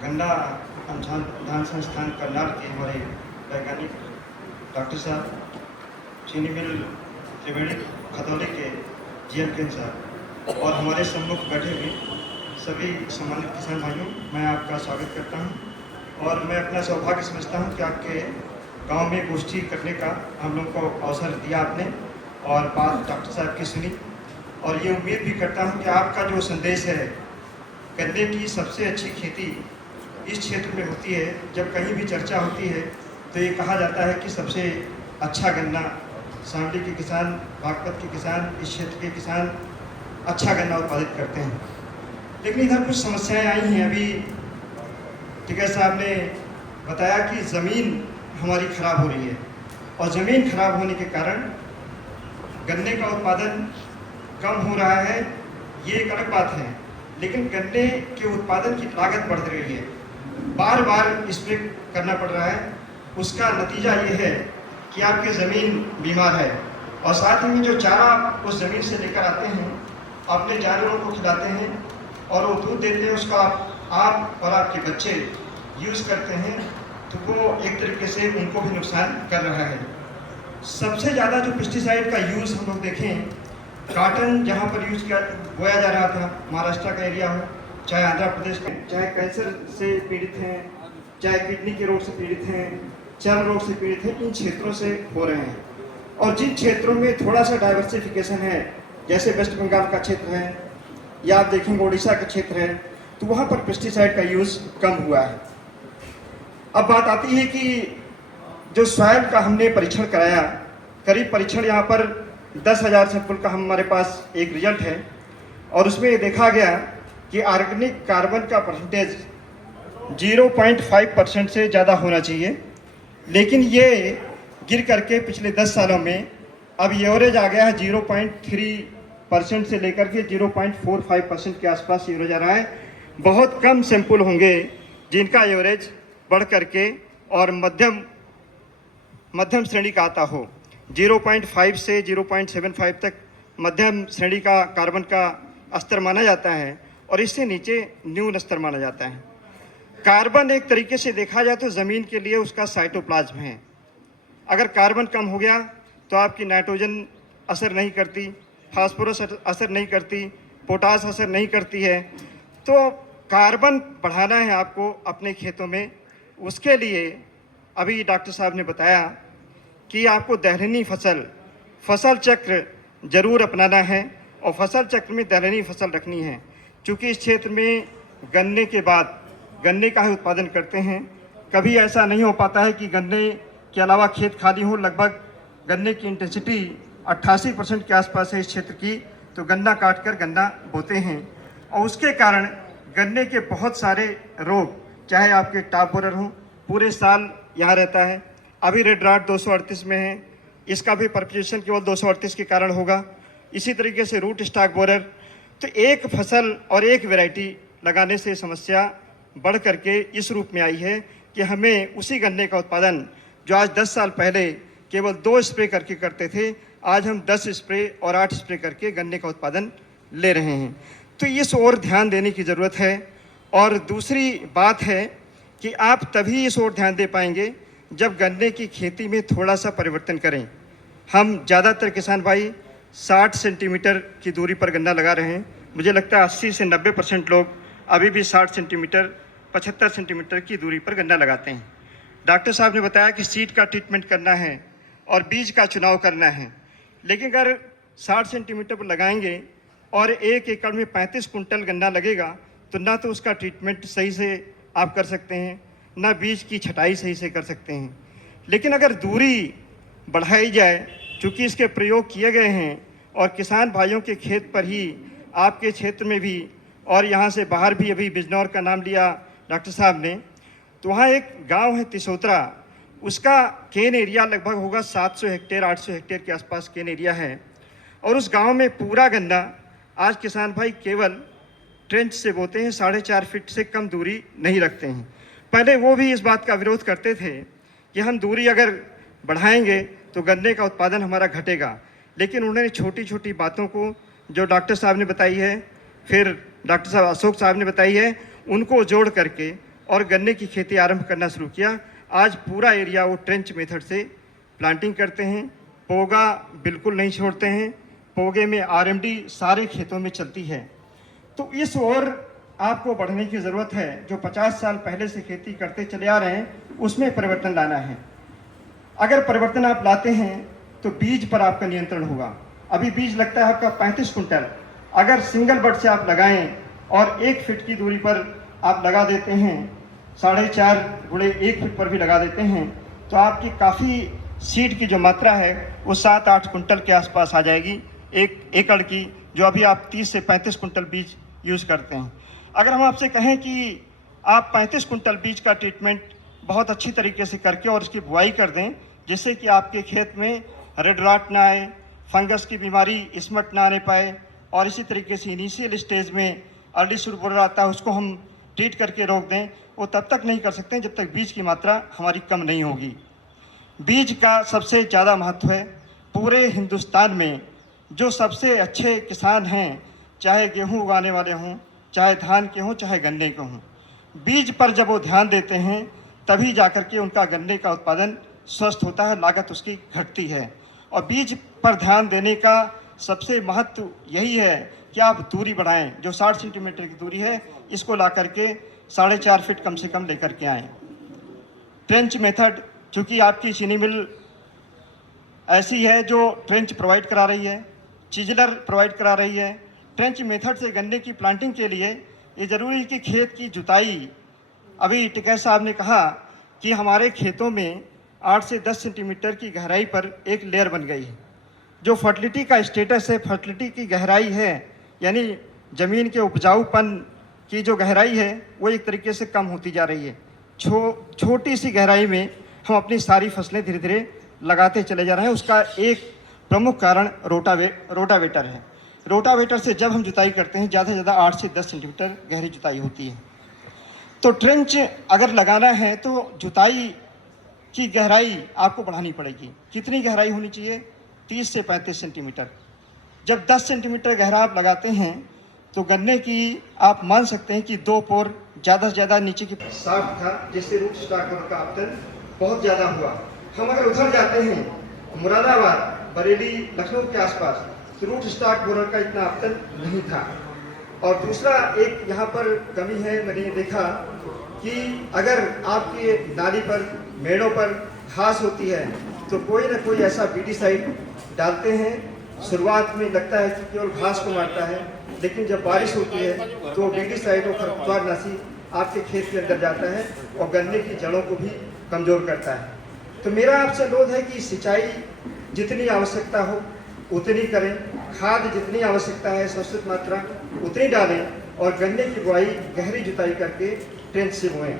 गन्ना अनुसंधान संस्थान करनाल के हमारे वैज्ञानिक डॉक्टर साहब, चीनी मिल त्रिवेणी खतौली के GM साहब और हमारे सम्मुख बैठे हुए सभी सम्मानित किसान भाइयों, मैं आपका स्वागत करता हूं। और मैं अपना सौभाग्य समझता हूं कि आपके गांव में गोष्ठी करने का हम लोग को अवसर दिया आपने और बात डॉक्टर साहब की सुनी। और ये उम्मीद भी करता हूं कि आपका जो संदेश है, गन्ने की सबसे अच्छी खेती इस क्षेत्र में होती है। जब कहीं भी चर्चा होती है तो ये कहा जाता है कि सबसे अच्छा गन्ना सांवली के किसान, बागपत के किसान, इस क्षेत्र के किसान अच्छा गन्ना उत्पादित करते हैं। लेकिन इधर कुछ समस्याएं आई हैं। अभी टिकैत साहब ने बताया कि ज़मीन हमारी खराब हो रही है और ज़मीन खराब होने के कारण गन्ने का उत्पादन कम हो रहा है, ये एक अलग बात है। लेकिन गन्ने के उत्पादन की लागत बढ़ रही है, बार बार स्प्रे करना पड़ रहा है। उसका नतीजा ये है कि आपकी ज़मीन बीमार है। और साथ ही में जो चारा आप उस ज़मीन से लेकर आते हैं, अपने जानवरों को खिलाते हैं और वो दूध देते हैं, उसका आप और आपके बच्चे यूज़ करते हैं, तो वो एक तरीके से उनको भी नुकसान कर रहा है। सबसे ज़्यादा जो पेस्टिसाइड का यूज़ हम लोग देखें, कॉटन जहाँ पर यूज़ किया बोया जा रहा था, महाराष्ट्र का एरिया हो, चाहे आंध्र प्रदेश का, चाहे कैंसर से पीड़ित हैं, चाहे किडनी के रोग से पीड़ित हैं, चर्म रोग से पीड़ित हैं, इन क्षेत्रों से हो रहे हैं। और जिन क्षेत्रों में थोड़ा सा डाइवर्सिफिकेशन है, जैसे वेस्ट बंगाल का क्षेत्र है या आप देखेंगे उड़ीसा का क्षेत्र है, तो वहाँ पर पेस्टिसाइड का यूज़ कम हुआ है। अब बात आती है कि जो सॉइल का हमने परीक्षण कराया, करीब परीक्षण यहाँ पर 10,000 सैंपल का हमारे पास एक रिजल्ट है और उसमें ये देखा गया कि ऑर्गेनिक कार्बन का परसेंटेज 0.5% से ज़्यादा होना चाहिए। लेकिन ये गिर करके पिछले 10 सालों में अब एवरेज आ गया है 0.3% से लेकर के 0.45% के आसपास एवरेज आ रहा है। बहुत कम सैंपल होंगे जिनका एवरेज बढ़ करके और मध्यम श्रेणी का आता हो। 0.5 से 0.75 तक मध्यम श्रेणी का कार्बन का स्तर माना जाता है और इससे नीचे न्यून स्तर माना जाता है। कार्बन एक तरीके से देखा जाए तो ज़मीन के लिए उसका साइटोप्लाज्म है। अगर कार्बन कम हो गया तो आपकी नाइट्रोजन असर नहीं करती, फास्फोरस असर नहीं करती, पोटास असर नहीं करती है। तो कार्बन बढ़ाना है आपको अपने खेतों में, उसके लिए अभी डॉक्टर साहब ने बताया कि आपको दलहनी फसल चक्र जरूर अपनाना है और फसल चक्र में दलहनी फसल रखनी है। क्योंकि इस क्षेत्र में गन्ने के बाद गन्ने का ही उत्पादन करते हैं। कभी ऐसा नहीं हो पाता है कि गन्ने के अलावा खेत खाली हो। लगभग गन्ने की इंटेंसिटी 88% के आसपास है इस क्षेत्र की, तो गन्ना काट कर गन्ना बोते हैं और उसके कारण गन्ने के बहुत सारे रोग, चाहे आपके टॉप बोरर हों, पूरे साल यहाँ रहता है। अभी रेड रॉट 238 में है, इसका भी परपेचुएशन केवल 238 के कारण होगा। इसी तरीके से रूट स्टॉक बोरर। तो एक फसल और एक वैरायटी लगाने से समस्या बढ़ करके इस रूप में आई है कि हमें उसी गन्ने का उत्पादन जो आज 10 साल पहले केवल 2 स्प्रे करके करते थे, आज हम 10 स्प्रे और 8 स्प्रे करके गन्ने का उत्पादन ले रहे हैं। तो इस ओर ध्यान देने की ज़रूरत है। और दूसरी बात है कि आप तभी इस ओर ध्यान दे पाएंगे जब गन्ने की खेती में थोड़ा सा परिवर्तन करें। हम ज़्यादातर किसान भाई 60 सेंटीमीटर की दूरी पर गन्ना लगा रहे हैं। मुझे लगता है 80 से 90% लोग अभी भी 60 सेंटीमीटर 75 सेंटीमीटर की दूरी पर गन्ना लगाते हैं। डॉक्टर साहब ने बताया कि सीड का ट्रीटमेंट करना है और बीज का चुनाव करना है। लेकिन अगर 60 सेंटीमीटर पर लगाएंगे और 1 एकड़ में 35 कुंटल गन्ना लगेगा, तो ना तो उसका ट्रीटमेंट सही से आप कर सकते हैं, ना बीज की छटाई सही से कर सकते हैं। लेकिन अगर दूरी बढ़ाई जाए, चूँकि इसके प्रयोग किए गए हैं और किसान भाइयों के खेत पर ही, आपके क्षेत्र में भी और यहाँ से बाहर भी, अभी बिजनौर का नाम लिया डॉक्टर साहब ने, तो वहाँ एक गांव है तिसोतरा, उसका केन एरिया लगभग होगा 700 हेक्टेयर 800 हेक्टेयर के आसपास केन एरिया है। और उस गांव में पूरा गन्ना आज किसान भाई केवल ट्रेंच से बोते हैं, 4.5 फीट से कम दूरी नहीं रखते हैं। पहले वो भी इस बात का विरोध करते थे कि हम दूरी अगर बढ़ाएंगे तो गन्ने का उत्पादन हमारा घटेगा। लेकिन उन्होंने छोटी छोटी बातों को जो डॉक्टर साहब ने बताई है, फिर डॉक्टर साहब अशोक साहब ने बताई है, उनको जोड़ करके और गन्ने की खेती आरंभ करना शुरू किया। आज पूरा एरिया वो ट्रेंच मेथड से प्लांटिंग करते हैं, पोगा बिल्कुल नहीं छोड़ते हैं, पोगे में आरएमडी सारे खेतों में चलती है। तो इस ओर आपको बढ़ने की ज़रूरत है। जो 50 साल पहले से खेती करते चले आ रहे हैं उसमें परिवर्तन लाना है। अगर परिवर्तन आप लाते हैं तो बीज पर आपका नियंत्रण होगा। अभी बीज लगता है आपका 35 कुंटल, अगर सिंगल बड से आप लगाएं और 1 फीट की दूरी पर आप लगा देते हैं, 4.5 गुणे 1 फीट पर भी लगा देते हैं, तो आपकी काफ़ी सीड की जो मात्रा है वो 7-8 कुंटल के आसपास आ जाएगी 1 एकड़ की, जो अभी आप 30 से 35 कुंटल बीज यूज़ करते हैं। अगर हम आपसे कहें कि आप 35 कुंटल बीज का ट्रीटमेंट बहुत अच्छी तरीके से करके और उसकी बुआई कर दें, जिससे कि आपके खेत में रेड रॉट ना आए, फंगस की बीमारी स्मट ना आने पाए, और इसी तरीके से इनिशियल स्टेज में अर्ली शुरू आता है उसको हम ट्रीट करके रोक दें, वो तब तक नहीं कर सकते जब तक बीज की मात्रा हमारी कम नहीं होगी। बीज का सबसे ज़्यादा महत्व है। पूरे हिंदुस्तान में जो सबसे अच्छे किसान हैं, चाहे गेहूं उगाने वाले हों, चाहे धान के हों, चाहे गन्ने के हों, बीज पर जब वो ध्यान देते हैं तभी जाकर के उनका गन्ने का उत्पादन स्वस्थ होता है, लागत उसकी घटती है। और बीज पर ध्यान देने का सबसे महत्व यही है कि आप दूरी बढ़ाएं। जो 60 सेंटीमीटर की दूरी है इसको ला करके 4.5 फीट कम से कम लेकर के आएँ। ट्रेंच मेथड, चूँकि आपकी चीनी मिल ऐसी है जो ट्रेंच प्रोवाइड करा रही है, चिजलर प्रोवाइड करा रही है, ट्रेंच मेथड से गन्ने की प्लांटिंग के लिए ये ज़रूरी है कि खेत की जुताई, अभी टिकैत साहब ने कहा कि हमारे खेतों में 8 से 10 सेंटीमीटर की गहराई पर एक लेयर बन गई है। जो फर्टिलिटी का स्टेटस है, फर्टिलिटी की गहराई है, यानी ज़मीन के उपजाऊपन की जो गहराई है वो एक तरीके से कम होती जा रही है। छोटी सी गहराई में हम अपनी सारी फसलें धीरे धीरे लगाते चले जा रहे हैं। उसका एक प्रमुख कारण रोटावेटर है। रोटावेटर से जब हम जुताई करते हैं ज़्यादा से ज़्यादा 8 से 10 सेंटीमीटर गहरी जुताई होती है। तो ट्रेंच अगर लगाना है तो जुताई की गहराई आपको बढ़ानी पड़ेगी। कितनी गहराई होनी चाहिए? 30 से 35 सेंटीमीटर। जब 10 सेंटीमीटर गहरा आप लगाते हैं तो गन्ने की आप मान सकते हैं कि 2 पोर ज़्यादा से ज़्यादा नीचे की साफ था, जिससे रूट स्टॉक का आपतन बहुत ज़्यादा हुआ। हम अगर उधर जाते हैं मुरादाबाद, बरेली, लखनऊ के आसपास, तो रूट स्टॉक बोरर का इतना आपतन नहीं था। और दूसरा एक यहाँ पर कमी है, मैंने ये देखा कि अगर आपके नाली पर, मेड़ों पर घास होती है तो कोई ना कोई ऐसा बीटीसाइड डालते हैं। शुरुआत में लगता है कि केवल घास को मारता है, लेकिन जब बारिश होती है तो बीटीसाइड और खरपतवारनाशी आपके खेत के अंदर जाता है और गन्ने की जड़ों को भी कमज़ोर करता है। तो मेरा आपसे अनुरोध है कि सिंचाई जितनी आवश्यकता हो उतनी करें, खाद जितनी आवश्यकता है संस्कृत मात्रा उतनी डालें, और गन्ने की बुआई गहरी जुताई करके ट्रेंच से बोएं।